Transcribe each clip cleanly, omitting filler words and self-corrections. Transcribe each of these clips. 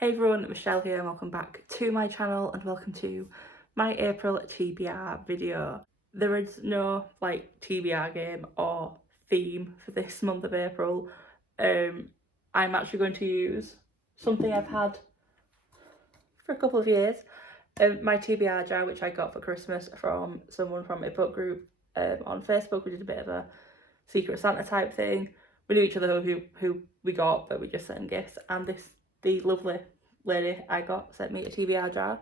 Hey everyone, Michelle here and welcome back to my channel and welcome to my April TBR video. There is no TBR game or theme for this month of April. I'm actually going to use something I've had for a couple of years. My TBR jar, which I got for Christmas from someone from a book group on Facebook. We did a bit of a Secret Santa type thing. We knew each other who we got, but we just sent them gifts. And the lovely lady I got sent me a TBR jar.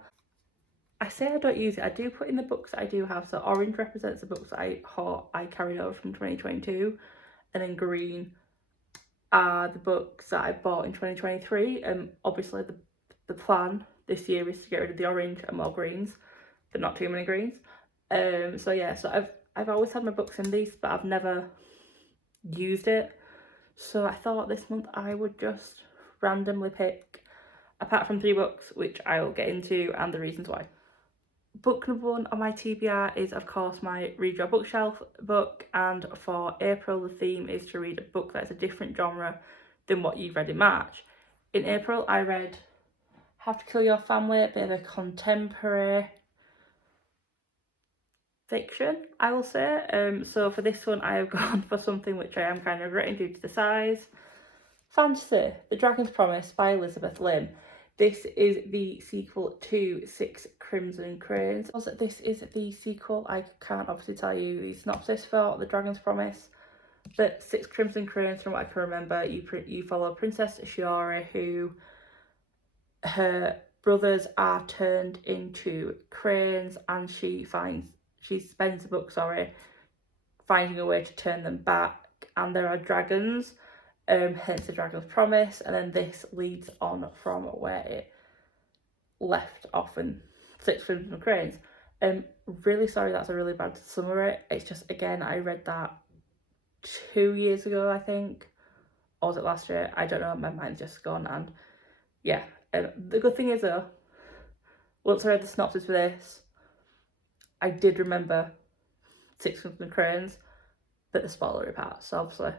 I say I don't use it. I do put in the books that I do have. So orange represents the books that I carried over from 2022, and then green are the books that I bought in 2023. And obviously the plan this year is to get rid of the orange and more greens, but not too many greens. So yeah, so I've always had my books in these, but I've never used it. So I thought this month I would just randomly pick, apart from 3 books, which I will get into and the reasons why. Book number 1 on my TBR is of course my Read Your Bookshelf book, and for April the theme is to read a book that's a different genre than what you've read in March. In April I read How to Kill Your Family, a bit of a contemporary fiction, I will say. So for this one I have gone for something which I am kind of regretting due to the size. Fantasy, The Dragon's Promise by Elizabeth Lim. This is the sequel to Six Crimson Cranes. Also, this is the sequel. I can't obviously tell you the synopsis for The Dragon's Promise, but Six Crimson Cranes, from what I can remember, you follow Princess Shiori, who her brothers are turned into cranes, and she spends the book, finding a way to turn them back, and there are dragons. Hence The Dragon's Promise, and then this leads on from where it left off in Six Crimson Cranes. Really sorry, that's a really bad summary. It's just, again, I read that 2 years ago, I think, or was it last year? I don't know, my mind's just gone. And yeah, the good thing is though, once I read the synopsis for this, I did remember Six Crimson Cranes, but the spoilery part, so obviously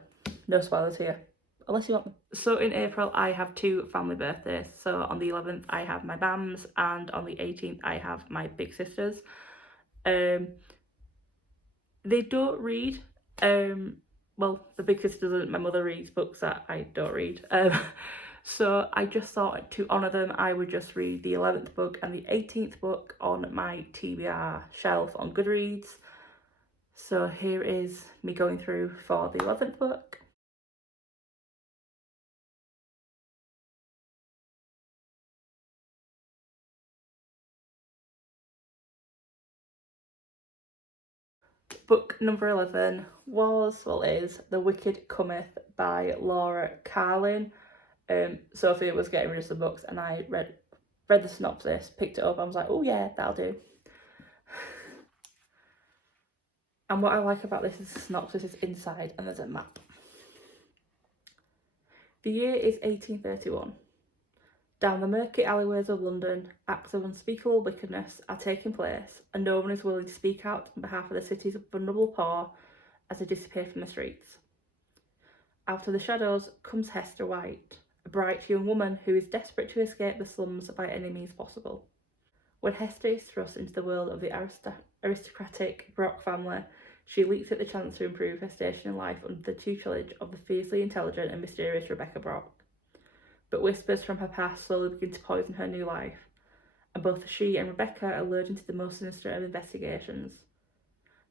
no spoilers here, unless you want them. So in April I have 2 family birthdays. So on the 11th I have my Bams, and on the 18th I have my big sisters. They don't read. Well, the big sister doesn't. My mother reads books that I don't read. So I just thought to honour them I would just read the 11th book and the 18th book on my TBR shelf on Goodreads. So here is me going through for the 11th book. Book number 11 is The Wicked Cometh by Laura Carlin. Sophia was getting rid of some books and I read the synopsis, picked it up, I was like, oh yeah, that'll do. And what I like about this is the synopsis is inside and there's a map. The year is 1831. Down the murky alleyways of London, acts of unspeakable wickedness are taking place, and no one is willing to speak out on behalf of the city's vulnerable poor as they disappear from the streets. Out of the shadows comes Hester White, a bright young woman who is desperate to escape the slums by any means possible. When Hester is thrust into the world of the aristocratic Brock family, she leaps at the chance to improve her station in life under the tutelage of the fiercely intelligent and mysterious Rebecca Brock. But whispers from her past slowly begin to poison her new life, and both she and Rebecca are lured into the most sinister of investigations.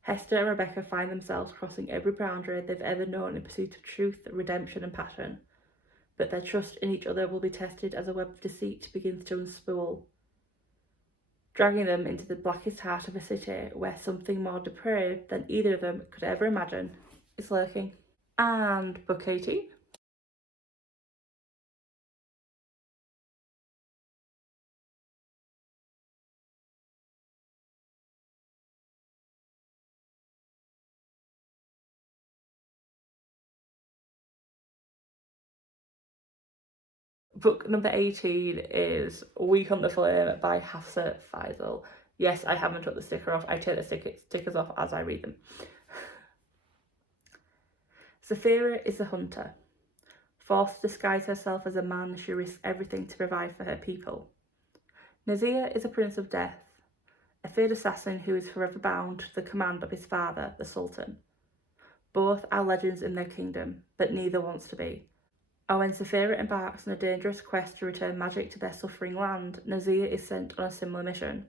Hester and Rebecca find themselves crossing every boundary they've ever known in pursuit of truth, redemption and passion, but their trust in each other will be tested as a web of deceit begins to unspool, dragging them into the blackest heart of a city where something more depraved than either of them could ever imagine is lurking. And book 18. Book number 18 is Week on the Flame by Hafsa Faisal. Yes, I haven't took the sticker off. I take the stickers off as I read them. Saphira is the hunter. Forced to disguise herself as a man, she risks everything to provide for her people. Nazir is a prince of death, a feared assassin who is forever bound to the command of his father, the Sultan. Both are legends in their kingdom, but neither wants to be. And when Saphira embarks on a dangerous quest to return magic to their suffering land, Nazir is sent on a similar mission.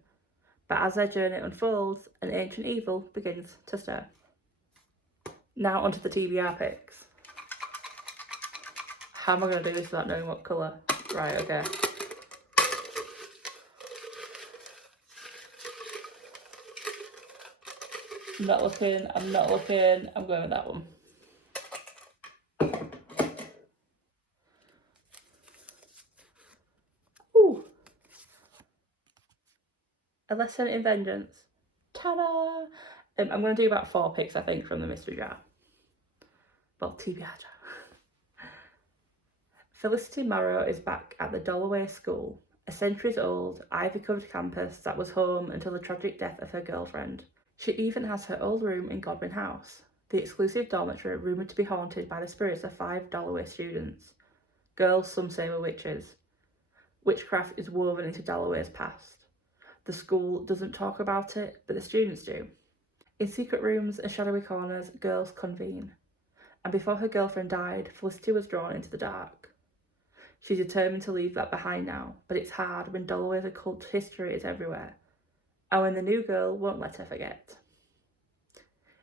But as their journey unfolds, an ancient evil begins to stir. Now onto the TBR picks. How am I going to do this without knowing what colour? Right, okay. I'm not looking, I'm going with that one. Ooh! A Lesson in Vengeance. Ta-da! I'm going to do about 4 picks, I think, from the mystery jar. Well, TBR jar. Felicity Morrow is back at the Dalloway School, a centuries-old, ivy-covered campus that was home until the tragic death of her girlfriend. She even has her old room in Godwin House, the exclusive dormitory rumoured to be haunted by the spirits of 5 Dalloway students. Girls some say were witches. Witchcraft is woven into Dalloway's past. The school doesn't talk about it, but the students do. In secret rooms and shadowy corners, girls convene. And before her girlfriend died, Felicity was drawn into the dark. She's determined to leave that behind now, but it's hard when Dalloway's occult history is everywhere, and when the new girl won't let her forget.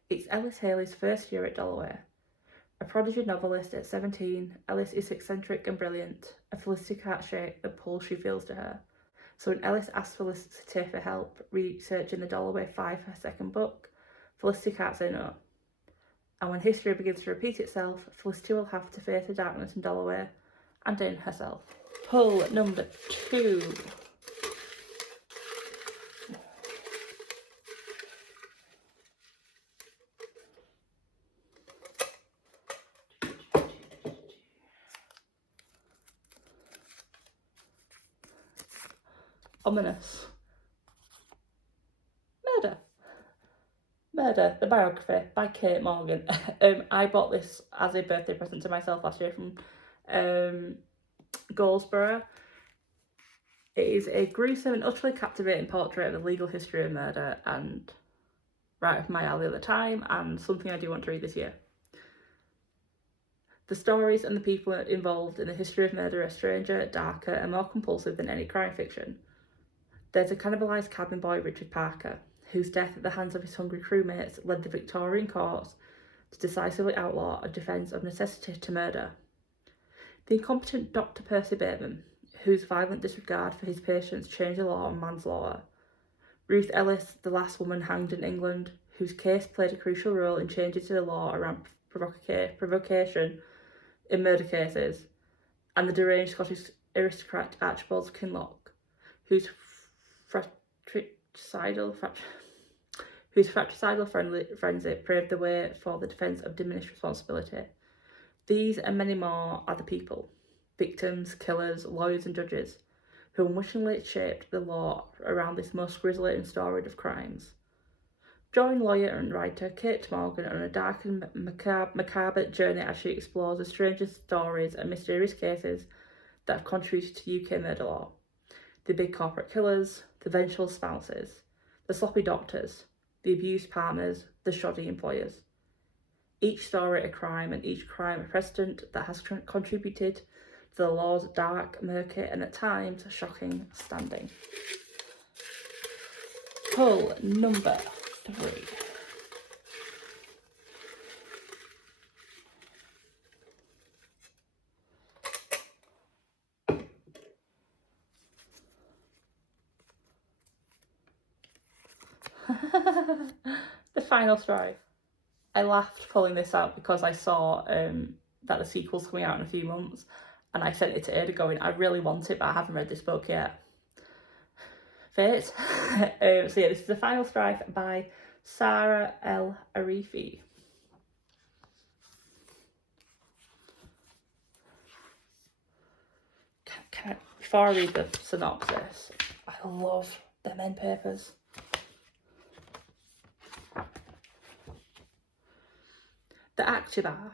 It's Ellis Haley's first year at Dalloway. A prodigy novelist at 17, Ellis is eccentric and brilliant, and Felicity can't shake the pull she feels to her. So when Ellis asks Felicity for help researching the Dalloway 5 for her second book, Felicity can't say no. And when history begins to repeat itself, Felicity will have to face the darkness in Dalloway and in herself. Pull number 2. Ominous. Murder, the biography by Kate Morgan. I bought this as a birthday present to myself last year from Goldsborough. It is a gruesome and utterly captivating portrait of the legal history of murder, and right up my alley at the time, and something I do want to read this year. The stories and the people involved in the history of murder are stranger, darker, and more compulsive than any crime fiction. There's a cannibalised cabin boy, Richard Parker, whose death at the hands of his hungry crewmates led the Victorian courts to decisively outlaw a defence of necessity to murder. The incompetent Dr. Percy Bateman, whose violent disregard for his patients changed the law on manslaughter. Ruth Ellis, the last woman hanged in England, whose case played a crucial role in changes to the law around provocation in murder cases. And the deranged Scottish aristocrat Archibald Kinloch, whose fratricidal frenzy paved the way for the defence of diminished responsibility. These and many more are the people, victims, killers, lawyers and judges, who unwittingly shaped the law around this most grisly and storied of crimes. Join lawyer and writer Kate Morgan on a dark and macabre journey as she explores the strangest stories and mysterious cases that have contributed to UK murder law. The big corporate killers, the vengeful spouses, the sloppy doctors, the abused partners, the shoddy employers. Each story a crime, and each crime a precedent that has contributed to the law's dark, murky, and at times shocking standing. Pull number 3. The Final Strife. I laughed pulling this out because I saw that the sequel's coming out in a few months, and I sent it to Ada going, I really want it, but I haven't read this book yet. Fate. So yeah, this is The Final Strife by Sarah L. Arifi. Before I read the synopsis, I love them end papers. The Actubar.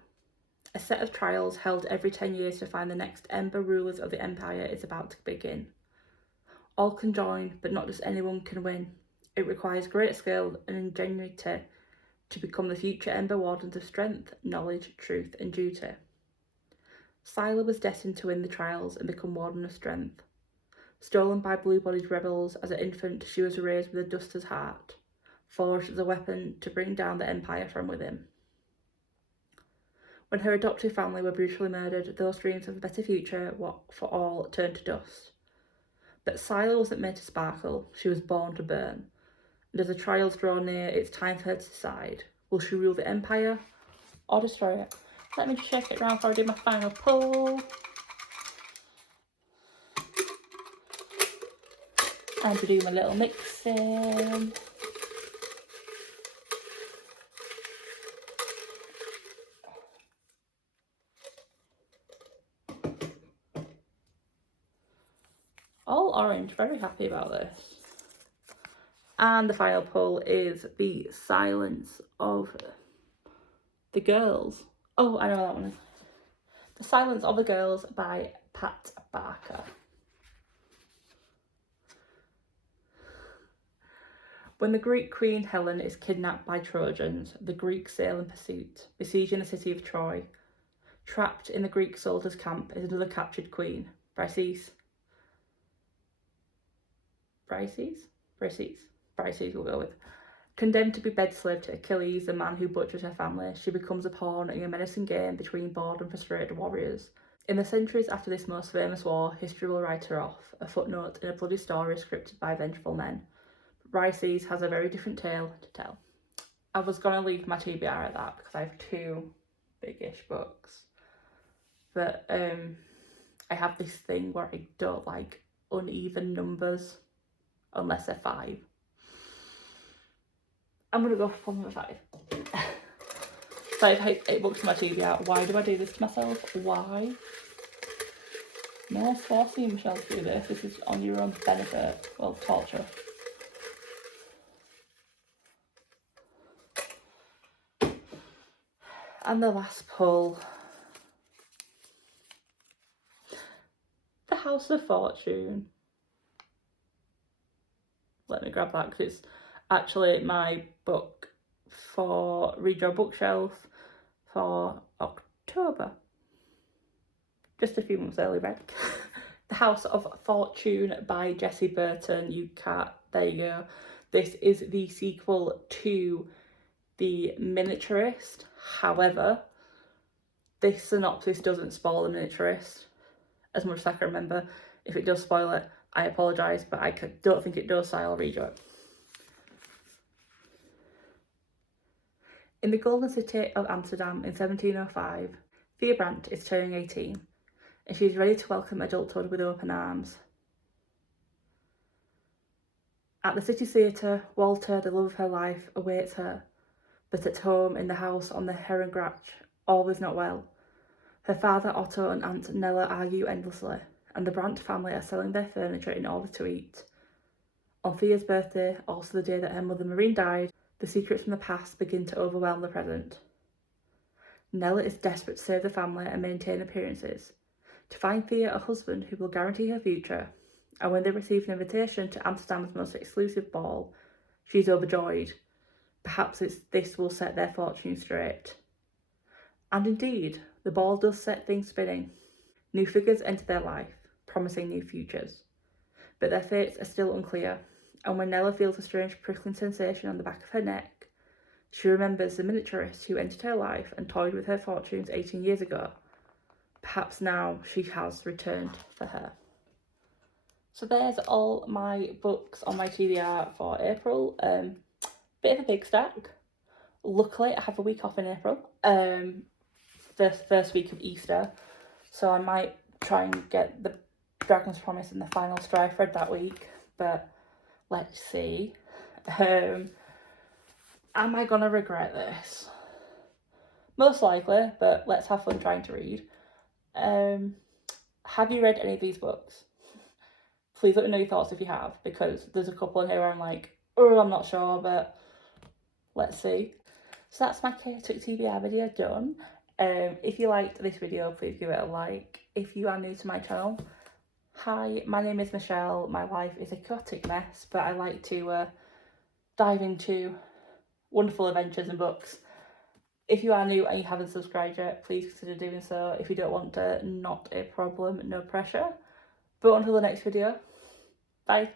A set of trials held every 10 years to find the next Ember rulers of the Empire is about to begin. All can join, but not just anyone can win. It requires great skill and ingenuity to become the future Ember Wardens of strength, knowledge, truth, and duty. Scylla was destined to win the trials and become Warden of Strength. Stolen by blue-bodied rebels as an infant, she was raised with a duster's heart, forged as a weapon to bring down the Empire from within. When her adoptive family were brutally murdered, those dreams of a better future for all turned to dust. But Scylla wasn't made to sparkle, she was born to burn. And as the trials draw near, it's time for her to decide. Will she rule the Empire or destroy it? Let me just shake it around before I do my final pull. And to do my little mixing. All orange, very happy about this. And the final pull is The Silence of the Girls. Oh, I know that one is. The Silence of the Girls by Pat Barker. When the Greek queen Helen is kidnapped by Trojans, the Greeks sail in pursuit, besieging the city of Troy. Trapped in the Greek soldiers' camp is another captured queen, Briseis we'll go with. Condemned to be bed-slave to Achilles, the man who butchered her family, she becomes a pawn in a menacing game between bored and frustrated warriors. In the centuries after this most famous war, history will write her off, a footnote in a bloody story scripted by vengeful men. Briseis has a very different tale to tell. I was going to leave my TBR at that because I have two big-ish books. But I have this thing where I don't like uneven numbers unless they're 5. I'm going to go for number 5. So I have 8 books in my TBR. Why do I do this to myself? Why? No one's forcing Michelle to do this. This is on your own benefit. Well, torture. And the last pull. The House of Fortune. Let me grab that because it's actually my book for Read Your Bookshelf for October. Just a few months early read. The House of Fortune by Jessie Burton. There you go. This is the sequel to The Miniaturist. However, this synopsis doesn't spoil The Miniaturist as much as I can remember. If it does spoil it, I apologise, but I don't think it does, so I'll read it. In the golden city of Amsterdam in 1705, Thea Brandt is turning 18, and she is ready to welcome adulthood with open arms. At the city theatre, Walter, the love of her life, awaits her, but at home in the house on the Herrengracht, all is not well. Her father Otto and Aunt Nella argue endlessly, and the Brandt family are selling their furniture in order to eat. On Thea's birthday, also the day that her mother Marine died, the secrets from the past begin to overwhelm the present. Nella is desperate to save the family and maintain appearances, to find Thea a husband who will guarantee her future, and when they receive an invitation to Amsterdam's most exclusive ball, she is overjoyed. Perhaps this will set their fortune straight. And indeed, the ball does set things spinning. New figures enter their life, promising new futures. But their fates are still unclear, and when Nella feels a strange prickling sensation on the back of her neck, she remembers the miniaturist who entered her life and toyed with her fortunes 18 years ago. Perhaps now she has returned for her. So there's all my books on my TBR for April. Bit of a big stack. Luckily, I have a week off in April. The first week of Easter. So I might try and get the Dragon's Promise and the Final Strife read that week. But let's see. Am I gonna regret this? Most likely, but let's have fun trying to read. Have you read any of these books? Please let me know your thoughts if you have, because there's a couple in here where I'm like, oh, I'm not sure, but let's see. So that's my chaotic TBR video done. If you liked this video, please give it a like. If you are new to my channel, hi, my name is Michelle. My life is a chaotic mess, but I like to dive into wonderful adventures and books. If you are new and you haven't subscribed yet, please consider doing so. If you don't want to, not a problem, no pressure. But until the next video, bye.